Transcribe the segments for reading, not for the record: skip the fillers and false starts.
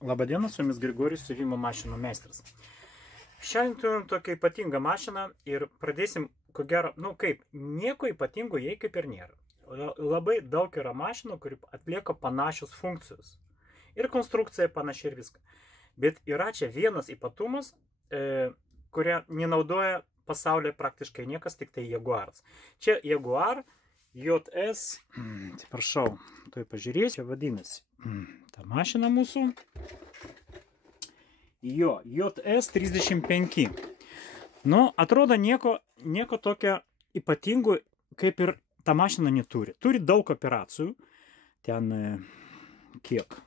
Labadiena, su jumis Grigorijus, siuvimo mašinų meistras. Šiandien turim tokią ypatingą mašiną ir pradėsim, ko gero, nieko ypatingo jai kaip ir nėra. Labai daug yra mašinų, kuri atlieka panašios funkcijos. Ir konstrukcija panašiai ir viską. Bet yra čia vienas ypatumas, kurią nenaudoja pasaulyje praktiškai niekas, tik tai Jaguaras. Čia Jaguar JS, atsiprašau, tuoj pažiūrėsiu, vadinasi, ta mašina mūsų, JS 35. Nu, atrodo nieko tokio ypatingo, kaip ir ta mašina neturi. Turi daug operacijų, ten kiek,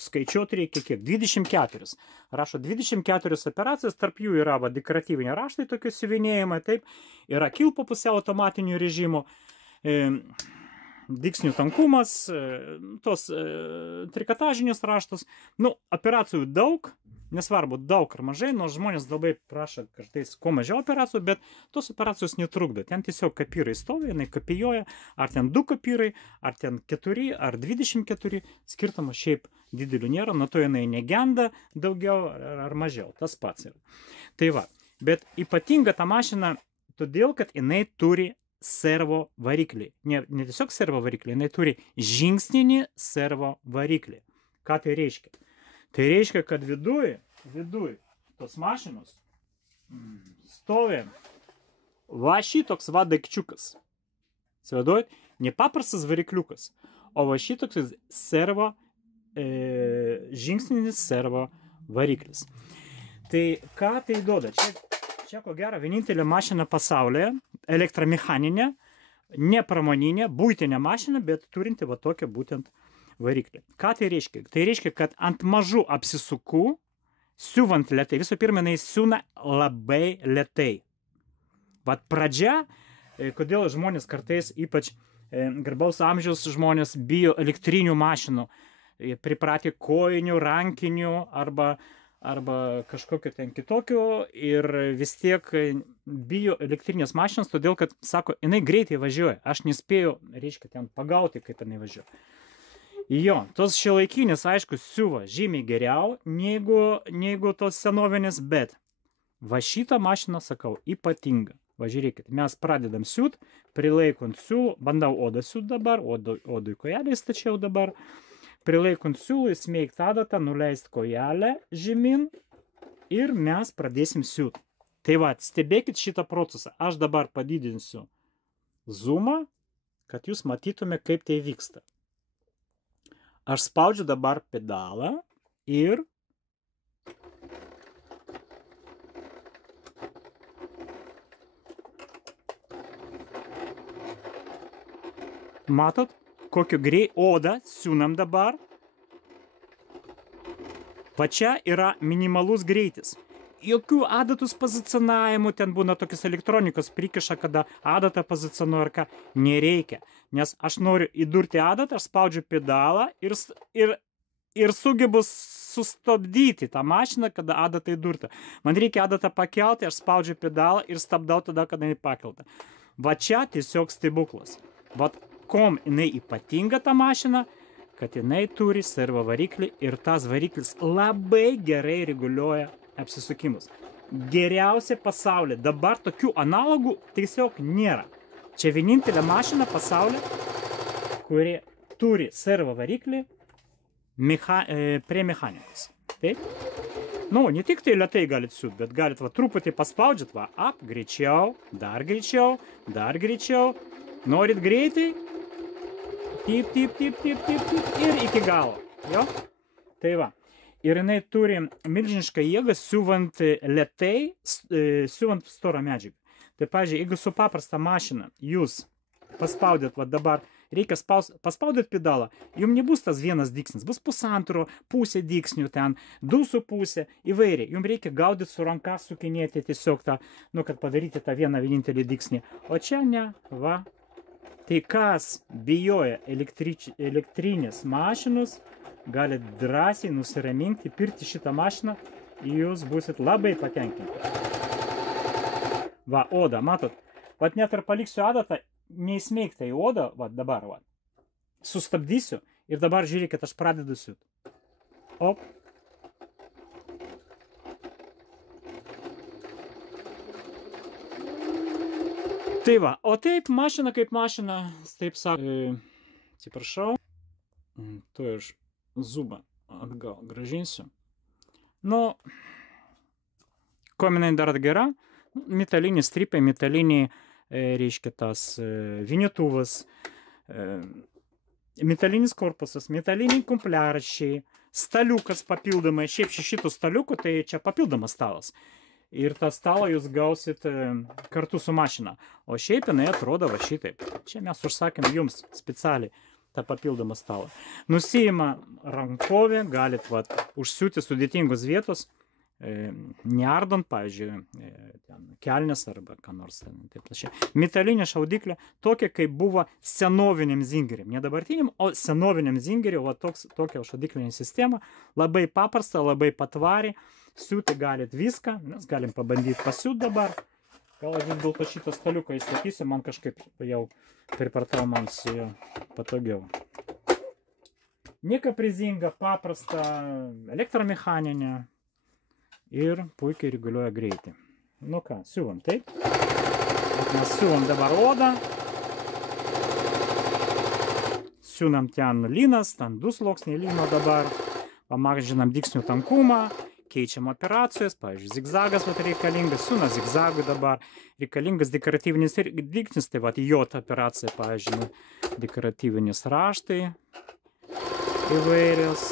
skaičiuoti reikia kiek, 24. Rašo 24 operacijas, tarp jų yra dekoratyviniai raštai, tokie siuvinėjimai, taip, yra kilpo pusiau automatinių režimų, dygsnių tankumas, tos trikotažinius raštus. Nu, operacijų daug, nesvarbu, daug ar mažai, nors žmonės labai prašo kartais kuo mažiau operacijų, bet tos operacijos netrukdo. Ten tiesiog kopyrai stovi, jinai kopijuoja, ar ten 2 kopyrai, ar ten 4, ar 24, skirtumo šiaip didelių nėra, nuo to jinai negenda daugiau ar mažiau, tas pats yra. Tai va, bet ypatinga ta mašina todėl, kad jinai turi servo variklį. Ne tiesiog servo variklį, jinai turi žingsninį servo variklį. Ką tai reiškia? Tai reiškia, kad viduj tos mašinos stovi va šitoks daikčiukas. Įsivaizduojat? Ne paprastas varikliukas, o va šitoks servo, žingsninis servo variklis. Tai ką tai duoda? Čia ko gero vienintelė mašina pasaulyje, elektromechaninė, ne pramoninė, buitinė mašina, bet turinti va tokią būtent variklį. Ką tai reiškia? Tai reiškia, kad ant mažų apsisukų, siuvant lėtai, visų pirma, jinai siūna labai lėtai. Vat pradžia, kodėl žmonės kartais, ypač garbaus amžiaus žmonės, bijo elektrinių mašinų, pripratę kojinių, rankinių arba kažkokio ten kitokio ir vis tiek bijo elektrinės mašinos, todėl kad, sako, jinai greitai važiuoja. Aš nespėjau, reiškia, ten pagauti, kaip jinai važiuoja. Jo, tos šiuolaikinės, aišku, siuva žymiai geriau negu tos senovinės, bet va šitą mašiną, sakau, ypatinga. Va žiūrėkit, mes pradedam siūt, prilaikant siūlų, bandau odą siūt dabar, odui kojelį stačiau dabar. Prilaikant siūlų, įsmeigt adatą, nuleist kojelę žemyn ir mes pradėsim siūt. Tai va, stebėkit šitą procesą. Aš dabar padidinsiu zoomą, kad jūs matytume, kaip tai vyksta. Aš spaudžiu dabar pedalą ir matot? Kokio odą siūnam dabar. Va čia yra minimalus greitis. Jokių adatos pozicionavimų, ten būna tokios elektronikos prikiša, kada adatą pozicionuoja ar ką, nereikia. Nes aš noriu įdurti adatą, aš spaudžiu pedalą ir sugebu sustabdyti tą mašiną, kada adatą įdurta. Man reikia adatą pakelti, aš spaudžiu pedalą ir stabdau tada, kada jinai pakelta. Va čia tiesiog stebuklas. Va kom jinai ypatinga ta mašina, kad jinai turi servo variklį ir tas variklis labai gerai reguliuoja apsisukimus. Geriausia pasaulyje. Dabar tokių analogų tiesiog nėra. Čia vienintelė mašina pasaulyje, kuri turi servo variklį prie mechanikos. Taip? Nu, ne tik tai lėtai galit siūt, bet galit va truputį paspaudžiat, va, greičiau, dar greičiau, dar greičiau. Norit greitai? Tip ir iki galo. Jo? Tai va. Ir jinai turi milžinišką jėgą siuvant lėtai, siuvant storą medžiagą. Tai, pavyzdžiui, jeigu su paprasta mašina jūs paspaudėt, va dabar reikia paspaudėt pedalą, jums nebus tas vienas dygsnis, bus pusė dygsnių ten, 2,5, įvairiai. Jums reikia gaudyti su ranka, sukinėti tiesiog tą, kad padaryti tą vienintelį dygsnį. O čia ne, va. Tai kas bijoja elektrinės mašinos, gali drąsiai nusiraminti, pirkti šitą mašiną, jūs busit labai patenkinti. Va, oda, matot, vat net ir paliksiu adatą, neįsmeigta į odą, va dabar, va. Sustabdysiu ir dabar žiūrėkit, aš pradedu siūt. Op. Tai va, o taip, mašina kaip mašina, taip sako, atsiprašau, tu aš zubą atgal gražinsiu. Nu, kuo jinai dar gera, metaliniai stripai, metaliniai, reiškia tas vinituvas, metalinis korpusas, metaliniai kompliarčiai, staliukas papildomai, šiaip šitų staliukų, tai čia papildomas stalas. Ir tą stalą jūs gausit kartu su mašina. O šiaip jinai atrodo va šitaip. Čia mes užsakėm jums specialiai tą papildomą stalą. Nusijima rankovė, galit vat, užsiūti sudėtingos vietos, neardant, pavyzdžiui, kelnes arba ką nors. Taip, metalinė šaudyklė, tokia kaip buvo senoviniam zingeriam. Ne dabartiniam, o senoviniam zingeriam, va tokia šaudyklinė sistema. Labai paprasta, labai patvari. Siūti galit viską, mes galim pabandyti pasiūti dabar. Gal vis dėlto šitą staliuką įstatysiu, man kažkaip jau pripratau, man su jo patogiau. Nekaprizinga, paprasta, elektromechaninė ir puikiai reguliuoja greitį. Nu ką, siūvam, taip? Mes siūvam dabar odą. Siūnam ten lynas, ten 2 sluoksniai lyno dabar. Pamažinam dygsnių tankumą. Keičiam operacijas, pavyzdžiui, zigzagas reikalingas, siūna zigzagui dabar, reikalingas dekoratyvinis dygsnis, tai va, J operacija, pavyzdžiui, dekoratyvinis raštai įvairios.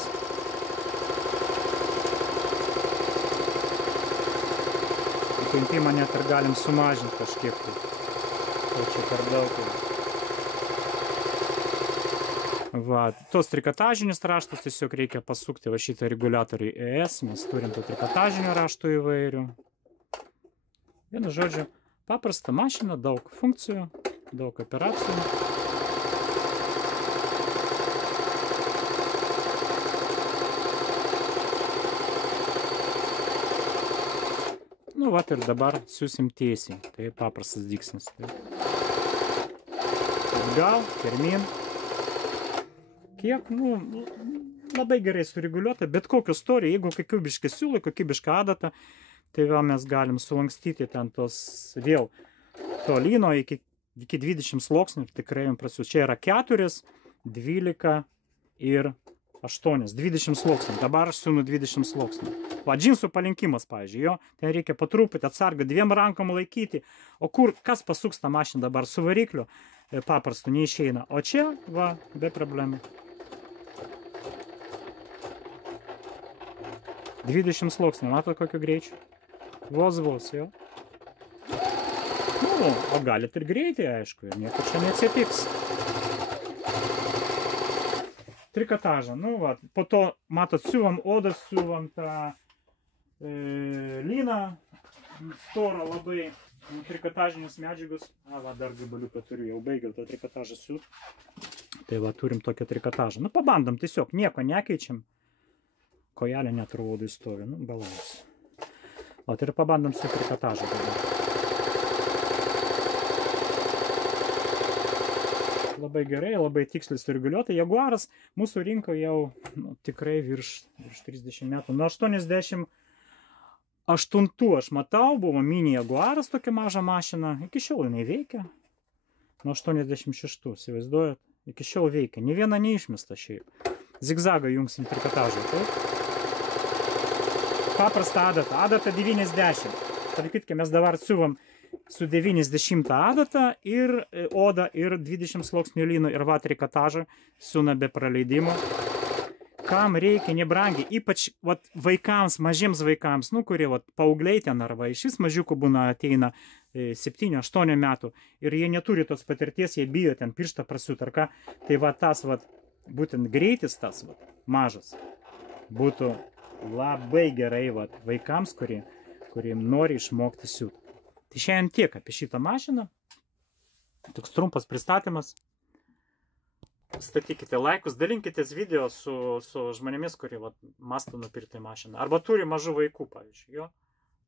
Įtempimą net ir galim sumažinti kažkiek, tai čia per daug. Va, tos trikotažinis raštas tiesiog reikia pasukti va šitą reguliatorių ES, mes turim tų trikotažinių raštų įvairių. Vienu žodžiu, paprasta mašina, daug funkcijų, daug operacijų. Nu, va, ir dabar siūsim tiesiai, tai paprastas dygsnis. Atgal, pirmin. Kiek, nu, labai gerai sureguliuota, bet kokio storį, jeigu kokybiškai siūlai, kokybišką adatą, tai vėl mes galim sulankstyti ten tos vėl to lyno iki 20 sluoksnių ir tikrai jums prasiūs. Čia yra 4, 12 ir 8, 20 sluoksnių. Dabar aš siūnu 20 sluoksnių. Va, džinsų palinkimas, pavyzdžiui, jo, ten reikia patruputį atsargą 2 rankom laikyti. O kur, kas pasuks tą mašiną dabar su varikliu, paprastu neišeina. O čia, va, be problemų. 20 sluoksnių, matot kokiu greičiu? Vos, jo. Nu, o galit ir greitai, aišku, ir nieko čia neatsitiks. Trikotažą, nu, va, po to, matot, siūvam odą, siūvam tą lyną, storą labai, trikotažinius medžiagus. Va, dar gabaliuką turiu, jau baigiau tą trikotažą siūt. Tai va, turim tokią trikotažą. Nu, pabandom, tiesiog nieko nekeičiam. Kojelė net rodui stovi, nu, balans. O, tai ir pabandom su trikotažą dabar. Labai gerai, labai tiksliai sureguliuota. Jaguaras mūsų rinkoje jau tikrai virš 30 metų. Nuo 88 aš matau, buvo mini Jaguaras, tokia maža mašina. Iki šiol jinai veikia. Nuo 86, įsivaizduojat, iki šiol veikia. Nė viena neišmesta šiaip. Zigzagą jungsim trikotažą, taip? Paprasta adata. Adata 90. Tarkite, mes dabar siuvam su 90 adata ir oda ir 20 sluoksnių lyno ir va trikotažą siūna be praleidimo. Kam reikia nebrangiai, ypač vat, vaikams, mažiems vaikams, nu, kurie vat, paaugliai ten arba iš vis mažiukų būna ateina 7-8 metų ir jie neturi tos patirties, jie bijo ten pirštą prasiūt ar ką. Tai va tas vat, būtent greitis tas vat, mažas būtų labai gerai vat, vaikams, kurie nori išmokti siūt. Tai šiandien tiek apie šitą mašiną. Toks trumpas pristatymas. Statykite laikus, dalinkitės video su žmonėmis, kurie vat, mąsto nupirkti mašiną. Arba turi mažų vaikų, pavyzdžiui. Jo?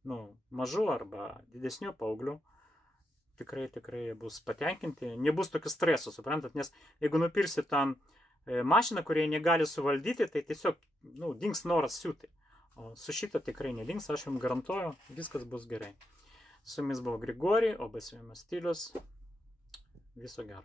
Nu, mažų arba didesnių paauglių. Tikrai bus patenkinti. Nebus tokio streso, suprantat? Nes jeigu nupirsit tam mašiną, kurie negali suvaldyti, tai tiesiog, dings noras siūti. O su šito tikrai nedings, aš jums garantuoju, viskas bus gerai. Su jumis buvo Grigorij, OBSVM stilius. Viso gero.